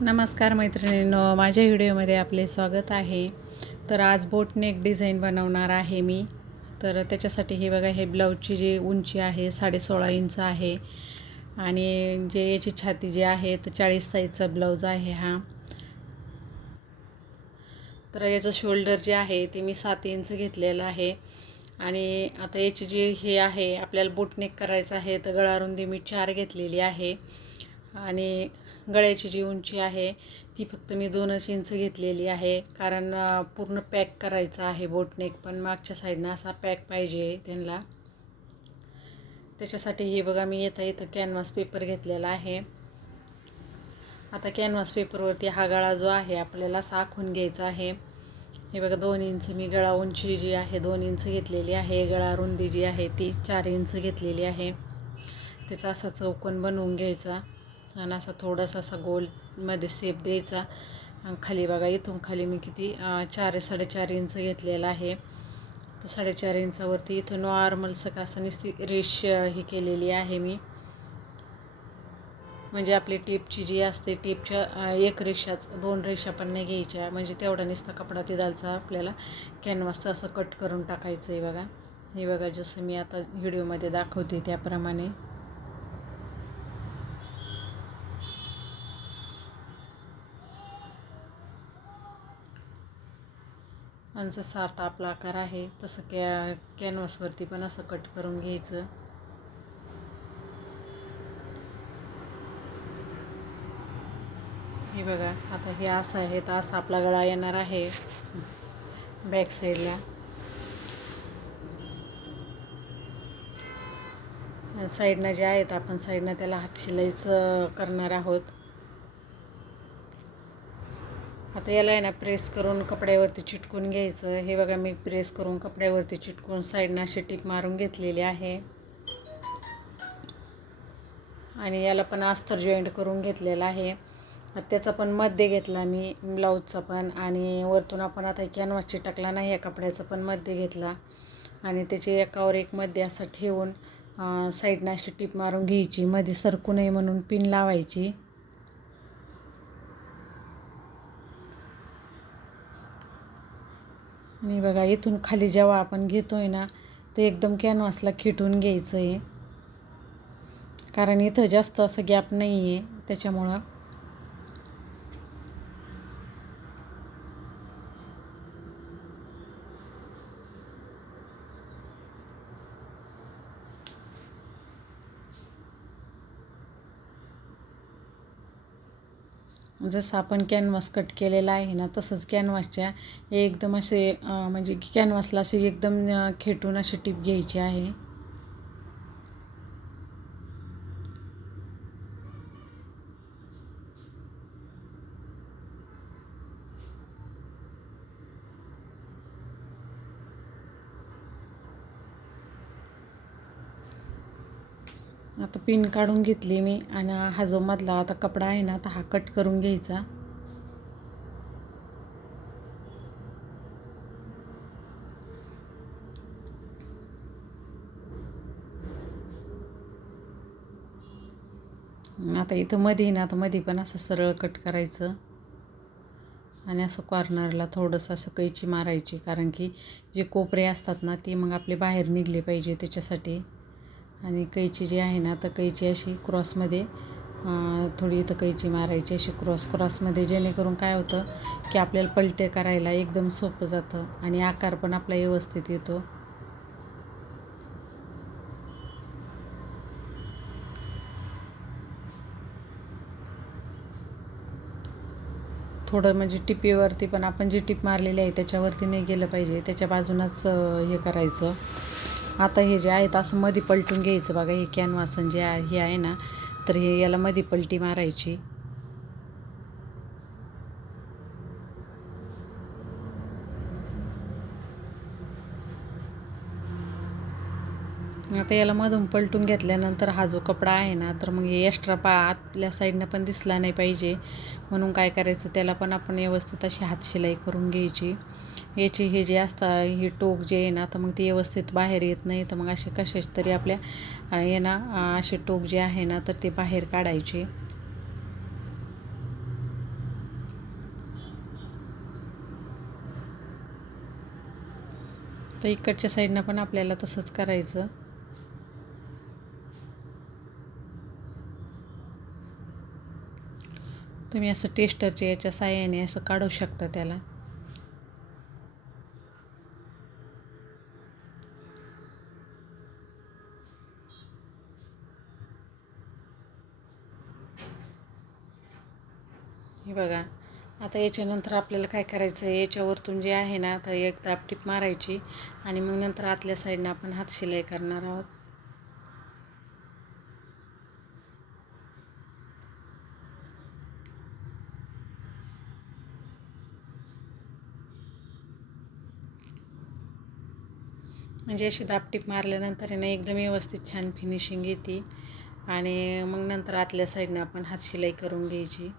नमस्कार मैत्रिणींनो, माझ्या व्हिडिओमध्ये आपले स्वागत आहे. तर आज बोटनेक डिझाईन बनवणार आहे मी. तर त्याच्यासाठी हे बघा, हे ब्लाऊजची जी उंची आहे 16.5 इंच आहे आणि जे याची छाती जी आहे तर 40 साईजचा ब्लाऊज आहे हा. तर याचं शोल्डर जे आहे ते मी 7 इंच घेतलेलं आहे. आणि आता याची जी हे आहे, आपल्याला बोटनेक करायचं आहे तर गळा रुंदी मी 4 घेतलेली आहे आणि गळ्याची जी उंची आहे ती फक्त मी 2 इंच घेतलेली आहे, कारण पूर्ण पॅक करायचं आहे बोटनेक, पण मागच्या साईडनं असा पॅक पाहिजे त्यांना. त्याच्यासाठी हे बघा, मी इथं कॅनव्हास पेपर घेतलेला आहे. आता कॅनव्हास पेपरवरती हा गळा जो आहे आपल्याला आखून घ्यायचा आहे. हे बघा, 2 इंच मी गळा उंची जी आहे 2 इंच घेतलेली आहे. गळा रुंदी जी आहे ती 4 इंच घेतलेली आहे. त्याचा असा चौकोन बनवून घ्यायचा आणि असा थोडासा असा गोलमध्ये शेप द्यायचा. खाली बघा, इथून खाली मी किती 4-4.5 इंच घेतलेला आहे. तर 4.5 इंचावरती इथं नॉर्मल असं नुसती रेष ही केलेली आहे मी. म्हणजे आपली टेपची जी असते, टेपच्या एक रेषाच 2 रेषा पण नाही घ्यायच्या, म्हणजे तेवढा नुसता कपडा तिथालचा आपल्याला कॅनव्हासचं असं कट करून टाकायचं आहे बघा. हे बघा, जसं मी आता व्हिडिओमध्ये दाखवते त्याप्रमाणे. आणि जसं आता आपला आकार आहे तसं कॅनव्हासवरती पण असं कट करून घ्यायचं. हे बघा, आता हे असं आहे तर असा आपला गळा येणार आहे बॅक साईडला. साईडनं जे आहेत आपण साईडनं त्याला हात शिलाईच करणार आहोत. आता याला आहे ना प्रेस करून कपड्यावरती चिटकून घ्यायचं. हे बघा, मी प्रेस करून कपड्यावरती चिटकून साईडनं अशी टीप मारून घेतलेली आहे आणि याला पण अस्तर जॉईंट करून घेतलेला आहे. त्याचा पण मध्ये घेतला मी, ब्लाऊजचा पण, आणि वरतून आपण आता कॅनव्हास चिटकला नाही या कपड्याचा पण मध्ये घेतला आणि त्याचे एकावर एक मध्ये असं ठेवून साईडनं अशी टीप मारून घ्यायची. मध्ये सरकू नये म्हणून पिन लावायची. आणि बघा, इथून खाली जेव्हा आपण घेतोय ना तर एकदम कॅनव्हासला खिटून घ्यायचं आहे, कारण इथं जास्त असं गॅप नाही आहे त्याच्यामुळं. जसं आपण कॅनव्हास कट केलेला आहे ना तसंच कॅनव्हासच्या एकदम असे म्हणजे कॅनव्हासला असे एकदम खेटून अशी टीप घ्यायची आहे. आता पिन काढून घेतली मी आणि हा जो मधला आता कपडा आहे ना तर हा कट करून घ्यायचा. आता इथं मध्ये ना, आता मध्ये पण असं सरळ कट करायचं आणि असं कॉर्नरला थोडंसं असं कैची मारायची, कारण की जे कोपरे असतात ना ते मग आपले बाहेर निघले पाहिजे त्याच्यासाठी. आणि कैची जी आहे ना तर कैची अशी क्रॉसमध्ये थोडी इथं कैची मारायची अशी क्रॉसमध्ये, जेणेकरून काय होतं की आपल्याला पलटे करायला एकदम सोपं जातं आणि आकार पण आपला व्यवस्थित येतो. थोडं म्हणजे टिपीवरती पण आपण जी टिप मारलेली आहे त्याच्यावरती नाही गेलं पाहिजे, त्याच्या बाजूनच हे करायचं. आता हे जे आहेत असं मध्ये पलटून घ्यायचं बघा. हे कॅनव्हासन जे आहे हे आहे ना तर हे याला मध्ये पलटी मारायची. आता याला मधून पलटून घेतल्यानंतर हा जो कपडा आहे ना तर मग हे एक्स्ट्रा आतल्या साईडनं पण दिसला नाही पाहिजे, म्हणून काय करायचं, त्याला पण आपण व्यवस्थित अशी हातशिलाई करून घ्यायची. याची हे जे असतं हे टोक जे आहे ना तर मग ते व्यवस्थित बाहेर येत नाही, तर मग असे कशाच तरी आपल्या हे ना असे टोक जे आहे ना तर ते बाहेर काढायचे. तर इकडच्या साईडनं पण आपल्याला तसंच करायचं. तुम्ही असं टेस्टरच्या याच्या साहाय्याने असं काढू शकता त्याला. हे बघा, आता याच्यानंतर आपल्याला काय करायचं आहे, याच्यावरतून जे आहे ना, तर एक दाबटीप मारायची आणि मग नंतर आतल्या साईडनं आपण हात शिलाई करणार आहोत. म्हणजे अशी दाबटीप मारल्यानंतर आहे ना, एकदम व्यवस्थित छान फिनिशिंग येते आणि मग नंतर आतल्या साईडनं आपण हात शिलाई करून घ्यायची.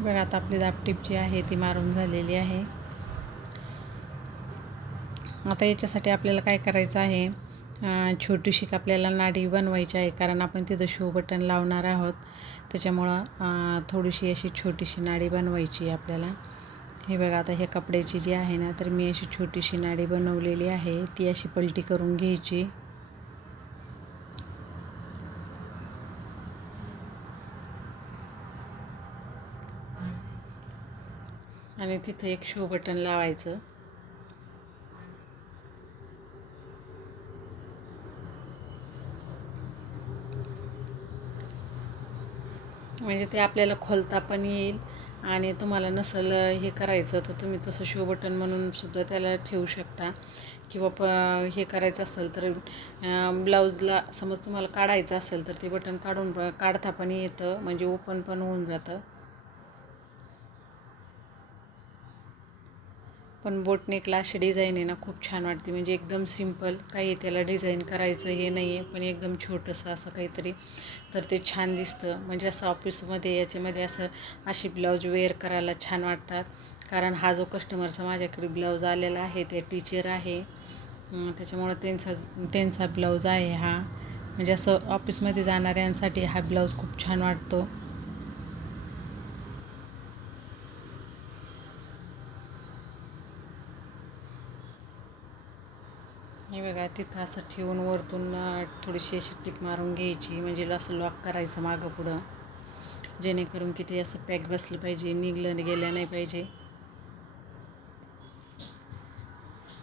बघा, आता आपली दाबटीप जी आहे ती मारून झालेली आहे. आता याच्यासाठी आपल्याला काय करायचं आहे, छोटीशी आपल्याला नाडी बनवायची आहे, कारण आपण तिथं शो बटन लावणार आहोत. त्याच्यामुळं थोडीशी अशी छोटीशी नाडी बनवायची आहे आपल्याला. हे बघा, आता ह्या कपड्याची जी आहे ना, तर मी अशी छोटीशी नाडी बनवलेली आहे. ती अशी पलटी करून घ्यायची. आणि तिथं एक शो बटन लावायचं. म्हणजे ते आपल्याला खोलता पण येईल आणि तुम्हाला नसेल हे करायचं तर तुम्ही तसं शो बटन म्हणून सुद्धा त्याला ठेवू शकता. किंवा हे करायचं असेल तर ब्लाऊजला समज तुम्हाला काढायचं असेल तर ते बटन काढता पण येतं, म्हणजे ओपन पण होऊन जातं. पण बोटनेकला अशी डिझाईन आहे ना, खूप छान वाटते. म्हणजे एकदम सिंपल, काही त्याला डिझाईन करायचं हे नाही आहे, पण एकदम छोटंसं असं काहीतरी तर ते छान दिसतं. म्हणजे असं ऑफिसमध्ये याच्यामध्ये असं अशी ब्लाऊज वेअर करायला छान वाटतात. कारण हा जो कस्टमरचा माझ्याकडे ब्लाऊज आलेला आहे ते टीचर आहे, त्याच्यामुळं त्यांचा ब्लाऊज आहे हा. म्हणजे असं ऑफिसमध्ये जाणाऱ्यांसाठी हा ब्लाऊज खूप छान वाटतो. हे बघा, तिथं असं ठेवून वरतून थोडीशी अशी टिप मारून घ्यायची, म्हणजे असं लॉक करायचं मागं पुढं, जेणेकरून की ते असं पॅक बसलं पाहिजे, निघलं गेलं नाही पाहिजे.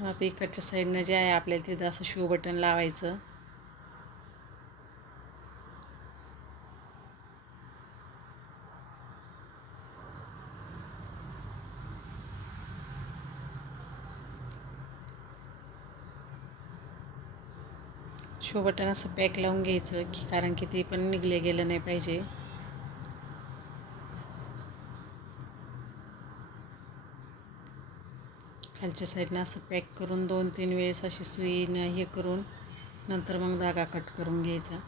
आता इकडच्या साईडनं जे आहे आपल्याला तिथं असं शो बटन लावायचं. शो बटन असं पॅक लावून घ्यायचं, की कारण की ते पण निघले गेलं नाही पाहिजे. खालच्या साईडनं असं पॅक करून 2-3 वेळेस अशी सुईनं हे करून नंतर मग धागा कट करून घ्यायचा.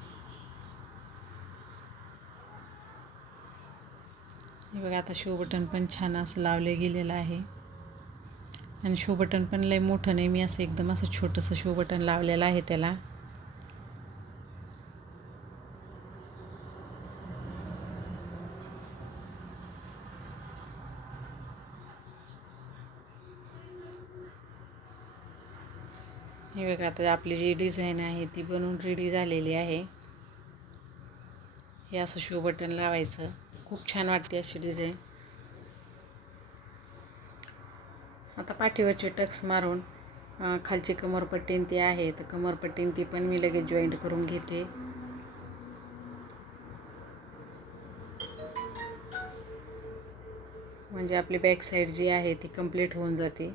हे बघा, आता शो बटन पण छान असं लावले गेलेलं आहे. आणि शो बटन पण लय मोठं नाही, मी असं एकदम असं छोटंसं शो बटन लावलेलं आहे त्याला. हे बघा, आता आपली जी डिझाईन आहे ती बनवून रेडी झालेली आहे. हे असं शो बटन लावायचं, खूप छान वाटते अशी डिझाईन. आता पाठीवरचे टक्स मारून खालची कमरपट्टी ती आहे, तर कमरपट्टी ती पण मी लगेच जॉईंट करून घेते. म्हणजे आपली बॅक साईड जी आहे ती कंप्लीट होऊन जाते.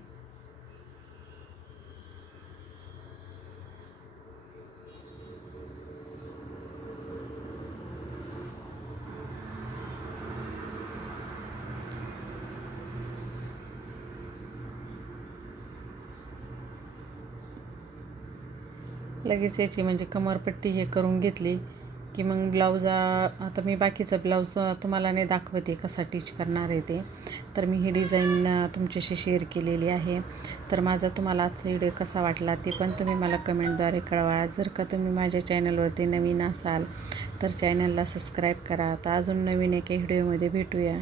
लगेच याची म्हणजे कमरपट्टी हे करून घेतली की मग ब्लाऊज आता मी बाकीचा ब्लाऊज तुम्हाला नाही दाखवते कसा टिच करणार आहे ते. तर मी ही डिझाईन तुमच्याशी शेअर केलेली आहे. तर माझा तुम्हाला आजचा व्हिडिओ कसा वाटला ते पण तुम्ही मला कमेंटद्वारे कळवा. जर का तुम्ही माझ्या चॅनलवरती नवीन असाल तर चॅनलला सबस्क्राईब करा. आता अजून नवीन एका व्हिडिओमध्ये भेटूया.